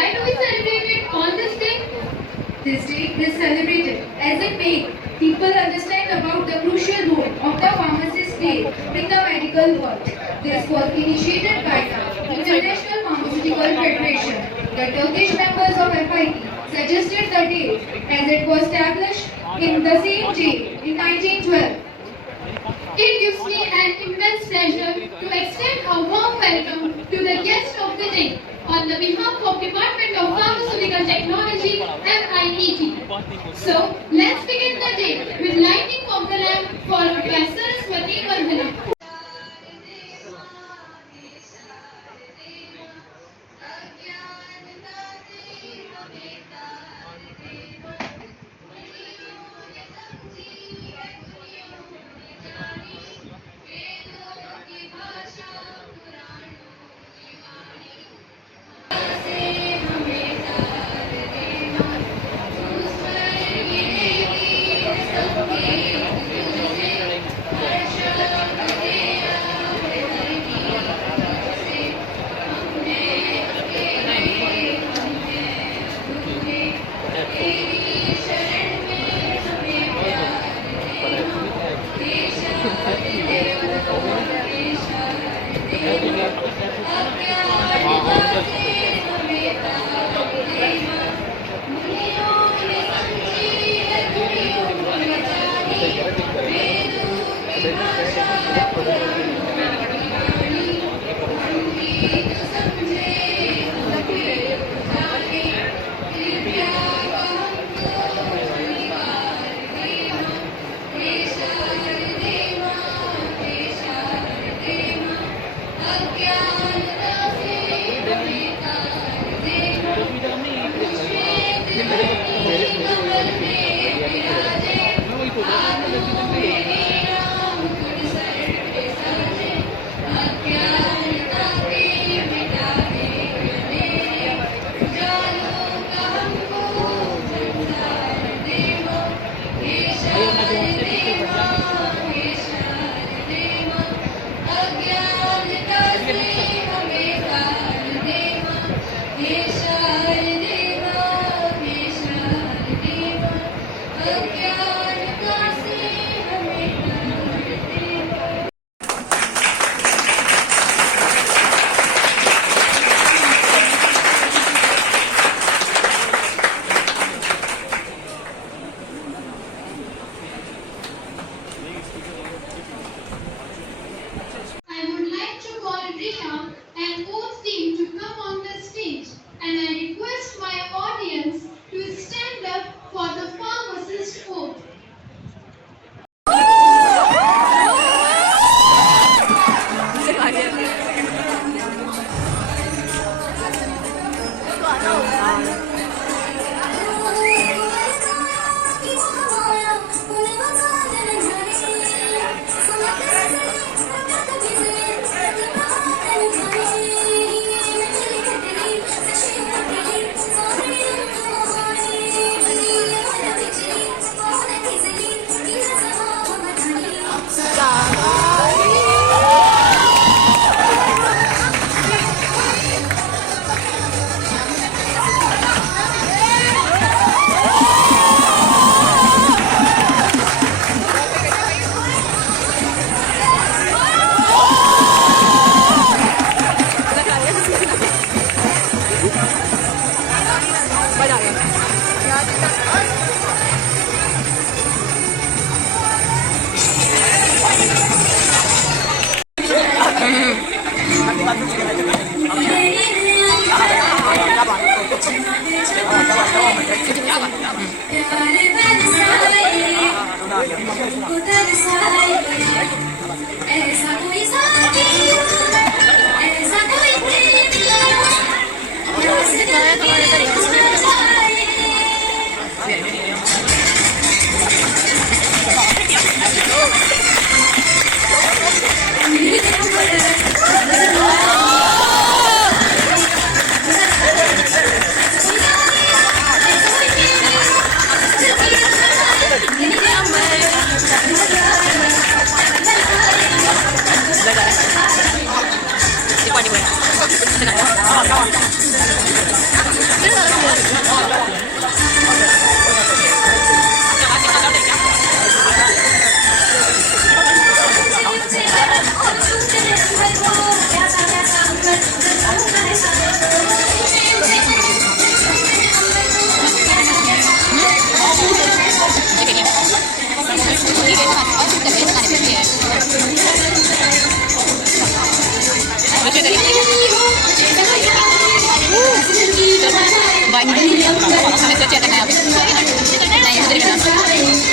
why do we celebrate it on this day? This day is celebrated as a day people understand about the crucial role of the pharmacist day in the medical world. This was initiated by the International Pharmaceutical Federation. The Turkish members of FIT suggested the day as it was established in the same day in 1912. It gives me an immense pleasure to extend a warm welcome to the guest of the day on the behalf of Department of Pharmaceutical Technology, MIET. So, let's begin the day with lighting of the lamp followed by Saraswati Vandana. đi qua.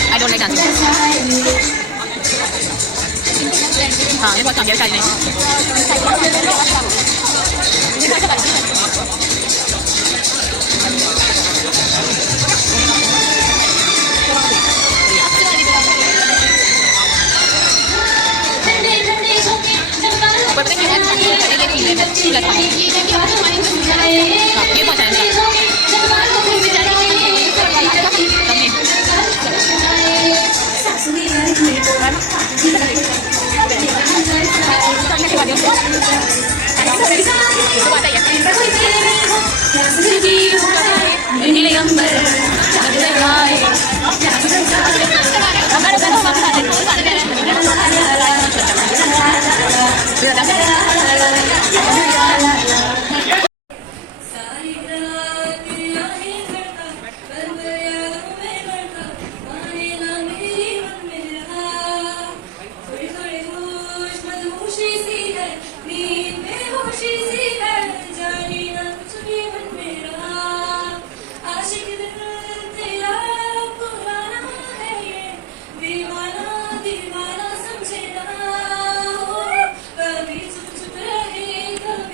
I don't like dancing. हाँ ये बहुत काम किया नहीं ये बहुत दीवाना समझे ना हो कभी चुप चुप रहे कभी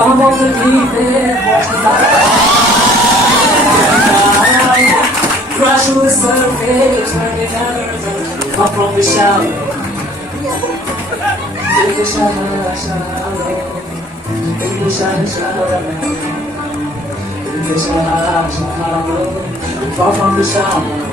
I'm on the deep end, watching the crash on the surface, when it happens, come from the shallow. In the shallow, shallow. In the shallow, shallow. In the shallow, shallow. Come from the shallow.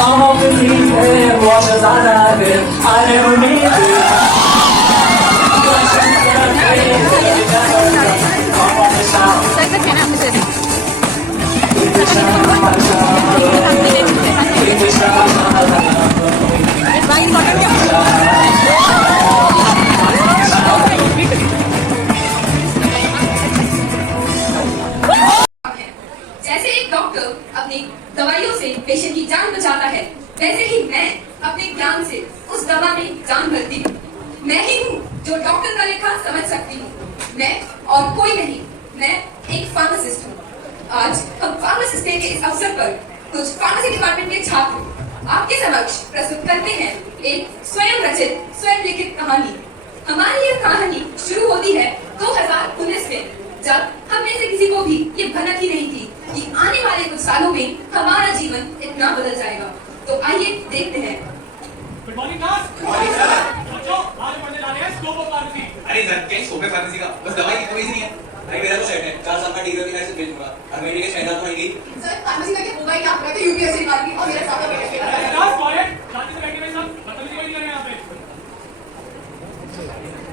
I'm on the deep end, watch as I dive in. I never mean to. Come on the sound. In the जैसे एक डॉक्टर अपनी दवाइयों से पेशेंट की जान बचाता है, वैसे ही मैं अपने ज्ञान से उस दवा में जान भरती हूँ। मैं ही हूँ जो डॉक्टर का लेखा समझ सकती हूँ। मैं और कोई नहीं, मैं एक फार्मासिस्ट हूँ। आज हम फार्मासिस्ट डे के इस अवसर पर कुछ फार्मेसी डिपार्टमेंट के छात्र आपके समक्ष प्रस्तुत करते हैं एक स्वयं रचित, स्वयं लिखित कहानी। हमारी यह कहानी शुरू होती है 2019 में, जब हम में से किसी को भी ये भनक ही नहीं थी कि आने वाले कुछ सालों में हमारा जीवन इतना बदल जाएगा। तो आइए देखते हैं। Good morning class. Morning sir. बच्चों, आज हम पढ़ने जा रहे हैं स्कोप ऑफ फार्मेसी। अरे सर, क्या स्कोप है फार्मेसी का? बस दवाई की कमी नहीं है। भाई मेरा तो सेट है, 4 साल का डिग्री भी लाइसेंस भेज दूंगा और महीने के 6,000 तो आएंगे। सर फार्मेसी का क्या होगा ही आप कहते यूपीएससी मार्की और मेरा साथ में क्लास कॉलेज शांति से बैठे हुए सब बदतमीजी कोई नहीं कर रहे यहाँ पे।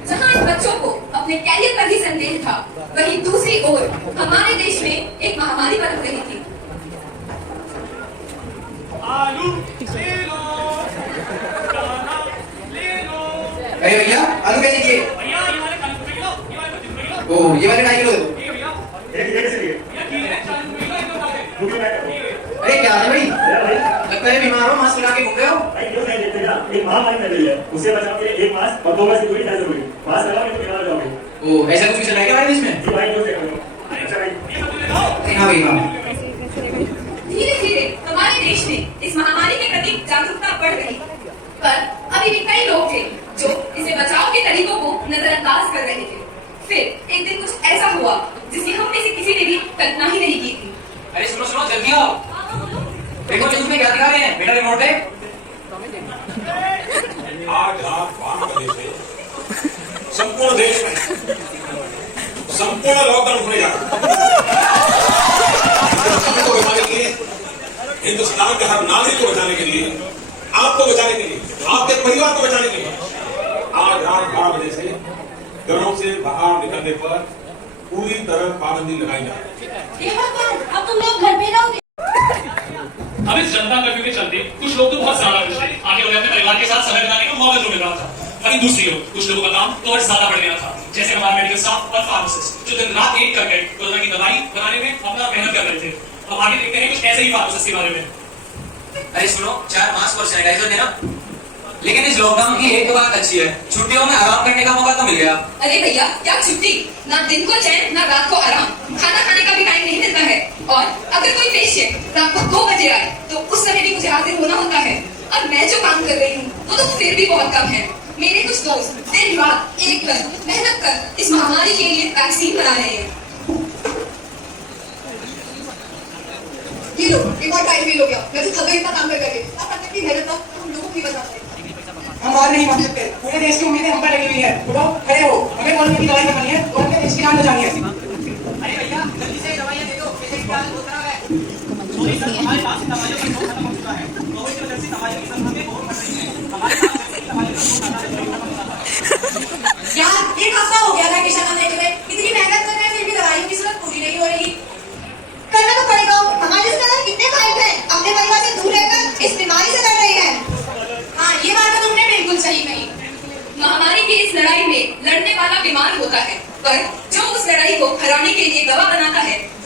जहाँ इन बच्चों को अपने कैरियर पर ही संदेह था, वहीं दूसरी ओर हमारे देश में एक महामारी पनप रही थी। आलू ले लो, दाना ले लो। अरे भैया, आलू क्या लीजिए? भैया ये वाले 40 रुपए किलो, ये वाले 25 रुपए किलो। ओ, ये वाले 2.5 किलो दे दो। ठीक है भैया। ये कैसे लिए? भैया ठीक है, 40 रुपए किलो एकदम खाते। रुकिए मैं करता हूं। अरे क्या हाल है भाई? भाई लगता है बीमार हो, मास्क लगा के घूम रहे हो। भाई क्यों नहीं देखते ना, एक महामारी फैल रही है, उसे बचाव के लिए एक मास्क और 2 गज की दूरी तय जरूरी। मास्क लगाओगे तो बीमार हो जाओगे। ओ, ऐसा कुछ भी चला है क्या हमारे देश में? जी भाई क्यों देख रहे हो? अच्छा भाई ये सब ले लो। हाँ भाई, हाँ। धीरे धीरे हमारे देश में इस महामारी के प्रति जागरूकता बढ़ रही, पर अभी भी कई लोग थे जो इसे बचाव के तरीकों को नजरअंदाज कर रहे थे। फिर एक दिन कुछ ऐसा हुआ जिसकी हम में से किसी ने भी कल्पना ही नहीं की थी। अरे सुनो सुनो, जल्दी आओ। देखो न्यूज़ में क्या दिखा रहे हैं, बेटा रिमोट है। आज आप बांग्लादेश में संपूर्ण देश में संपूर्ण लॉकडाउन होने जा रहा है। को बचाने के लिए, हिंदुस्तान के हर नागरिक को बचाने के लिए, आपको बचाने के लिए, आपके परिवार को बचाने के लिए आज रात 12 बजे से घरों से बाहर निकलने पर पूरी तरह पाबंदी लगाई जा रही है। अब तुम लोग घर पे रहोगे। अब इस जनता कर्फ्यू के चलते कुछ लोग तो बहुत ज्यादा खुश थे, आगे उन्हें अपने परिवार के साथ समय बिताने का मौका जो मिल रहा था। वहीं दूसरी ओर कुछ लोगों का काम तो और ज्यादा बढ़ गया था, जैसे हमारे मेडिकल स्टाफ और फार्मासिस्ट जो दिन रात एक करके कोरोना की दवाई बनाने में अपना मेहनत कर रहे थे। अब आगे देखते हैं कुछ ऐसे ही फार्मासिस्ट के बारे में। अरे सुनो, 4 मास्क और सैनिटाइजर देना। लेकिन इस लॉकडाउन की एक तो बात अच्छी है, छुट्टियों में आराम करने का मौका तो मिल गया। अरे भैया, क्या छुट्टी? ना दिन को चैन, ना रात को आराम। खाना खाने का भी टाइम नहीं मिलता है। और अगर कोई पेशेंट रात को 2 बजे आए तो उस समय भी मुझे हाजिर होना होता है। और मैं जो काम कर रही हूँ वो तो फिर भी बहुत कम है। मेरे कुछ दोस्त दिन रात एक कर मेहनत कर इस महामारी के लिए वैक्सीन बना रहे हैं। ये लो एक और टाइम फेल हो गया। मैं तो थक गई इतना काम कर करके। अब तक की मेहनत तो तुम लोगों की वजह से। हम और नहीं मान सकते, पूरे देश की उम्मीदें हम पर लगी हुई है। उठो, खड़े हो, हमें कोरोना की दवाई बनानी है और अपने देश की जान बचानी है। अरे भैया, जल्दी से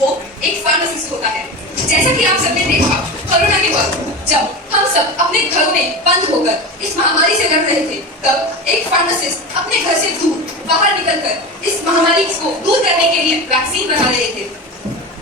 वो एक फार्मासिस्ट होता है। जैसा कि आप सबने देखा कोरोना के वक्त जब हम सब अपने घरों में बंद होकर इस महामारी से लड़ रहे थे, तब एक फार्मासिस्ट अपने घर से दूर बाहर निकलकर इस महामारी को दूर करने के लिए वैक्सीन बना रहे थे।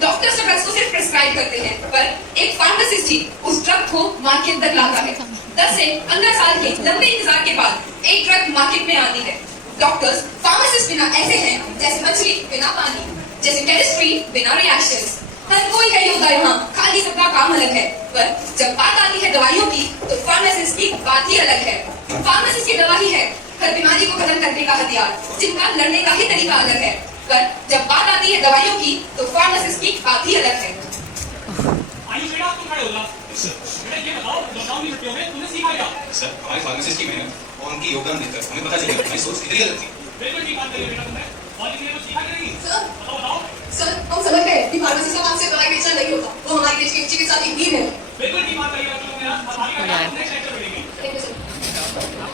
डॉक्टर्स ड्रग्स को सिर्फ प्रिस्क्राइब करते हैं, पर एक फार्मासिस्ट ही उस ड्रग को मार्केट तक लाता है। 10 से 15 साल के लंबे इंतजार के बाद एक ड्रग मार्केट में आती है। डॉक्टर्स फार्मासिस्ट बिना ऐसे हैं जैसे मछली बिना पानी, जैसे केमिस्ट्री बिना रिएक्शंस। हर कोई है योद्धा यहाँ, खाली सबका काम अलग है। पर जब बात आती है दवाइयों की, तो फार्मासिस्ट की बात ही अलग है। फार्मासिस्ट की दवा ही है हर बीमारी को खत्म करने का हथियार, जिनका लड़ने का ही तरीका अलग है। पर जब बात आती है दवाइयों की, तो फार्मासिस्ट की बात ही अलग है। आयुष बेटा, तुम खड़े हो जाओ। बेटा ये बताओ, लॉकडाउन की छुट्टियों में तुमने सीखा क्या? सर, हमारे फार्मासिस्ट की मेहनत और उनकी योगदान देखकर हमें पता चला हमारी सोच कितनी गलत थी। बिल्कुल ठीक बात कही बेटा तुमने। और इसलिए तो सीखा कि नहीं? सर, बताओ। सर, हम समझ गए कि फार्मेसी का काम सिर्फ दवाई बेचना नहीं होता, वो हमारे देश की चिकित्सा की नींव है। बिल्कुल ठीक बात कही बेटा तुमने। हमारी का नेक्स्ट लेक्चर मिलेगी। Thank you sir.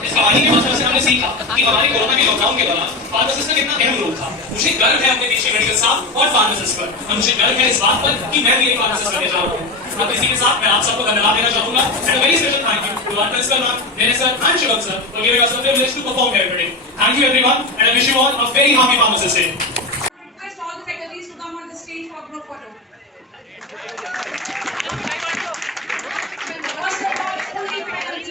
इस कहानी के माध्यम से हमने सीखा कि हमारे कोरोना के लॉकडाउन के दौरान फार्मासिस्ट का कितना अहम रोल था। मुझे गर्व है अपने देश के मेडिकल स्टाफ और फार्मासिस्ट पर, और मुझे गर्व है इस बात पर कि मैं भी एक फार्मासिस्ट बनने जा रहा हूँ। अब इसी के साथ मैं आप सबको धन्यवाद देना चाहूंगा। And very special thank you to our principal ma'am, मेरे sir and Shivam sir for giving us the privilege to perform here today. Thank you everyone and I wish you all a very happy pharmacist day. Request all the faculties to come on the stage for group photo. First of all, only faculties.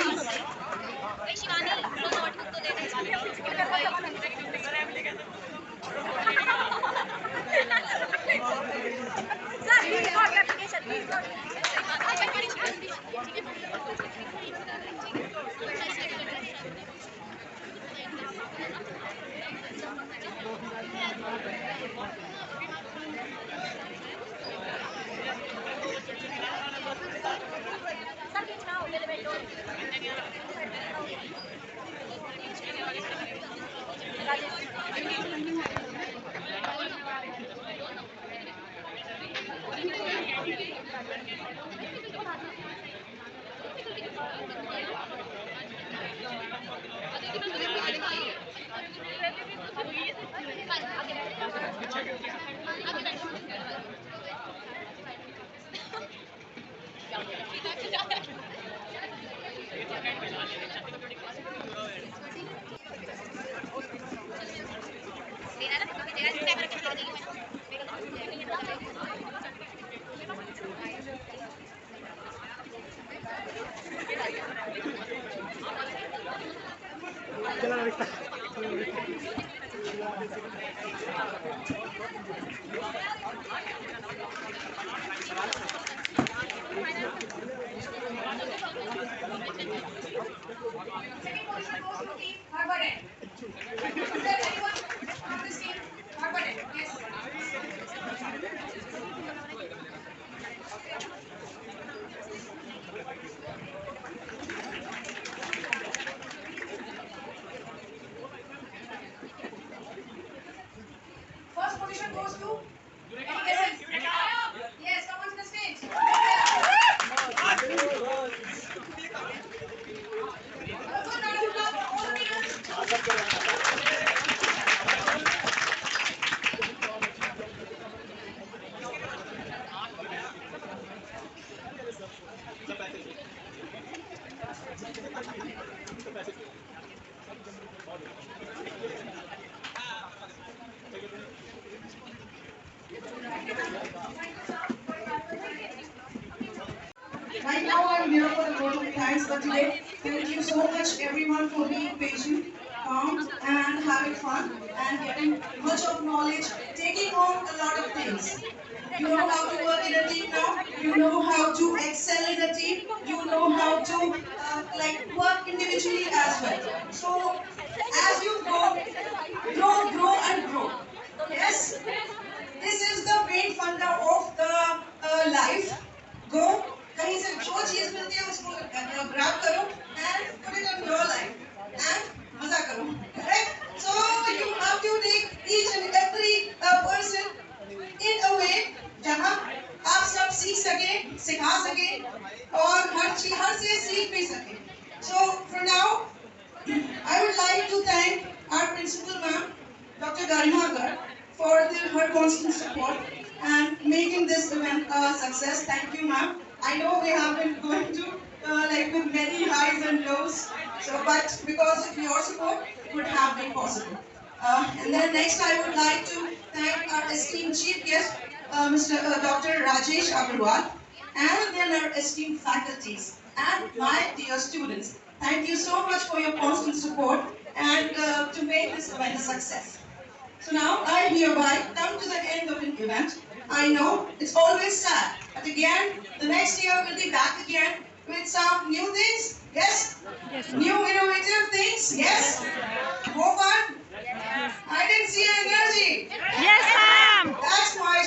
First position goes to yes, come on to the stage. Right now I'm here for a vote of thanks for today. Thank you so much everyone for being patient, calm and having fun and getting much of knowledge, taking home a lot of things. You know how to work in a team now, you know how to excel in a team, you know how to work individually as well. So as you grow and grow. Yes, this is the main funda of the life. Go. कहीं से जो चीज मिलती है उसको ग्रैब करो and put it on your life and मजा करो, correct? So you have to take each and every person in a way जहाँ आप सब सीख सके, सिखा सके और हर से सीख भी सके. So for now, I would like to thank our principal ma'am, Dr. Garima Gar, for her constant support and making this event a success. Thank you, ma'am. I know we have been going to like with many highs and lows, so but because of your support, it would have been possible. And then next, I would like to thank our esteemed chief guest, Mr. Dr. Rajesh Agarwal, and then our esteemed faculties and my dear students. Thank you so much for your constant support and to make this event a success. So now I hereby come to the end of an event. I know it's always sad, but again, the next year we'll be back again with some new things. Yes? New innovative things. Yes? More fun? I didn't see energy. Yes, ma'am. That's my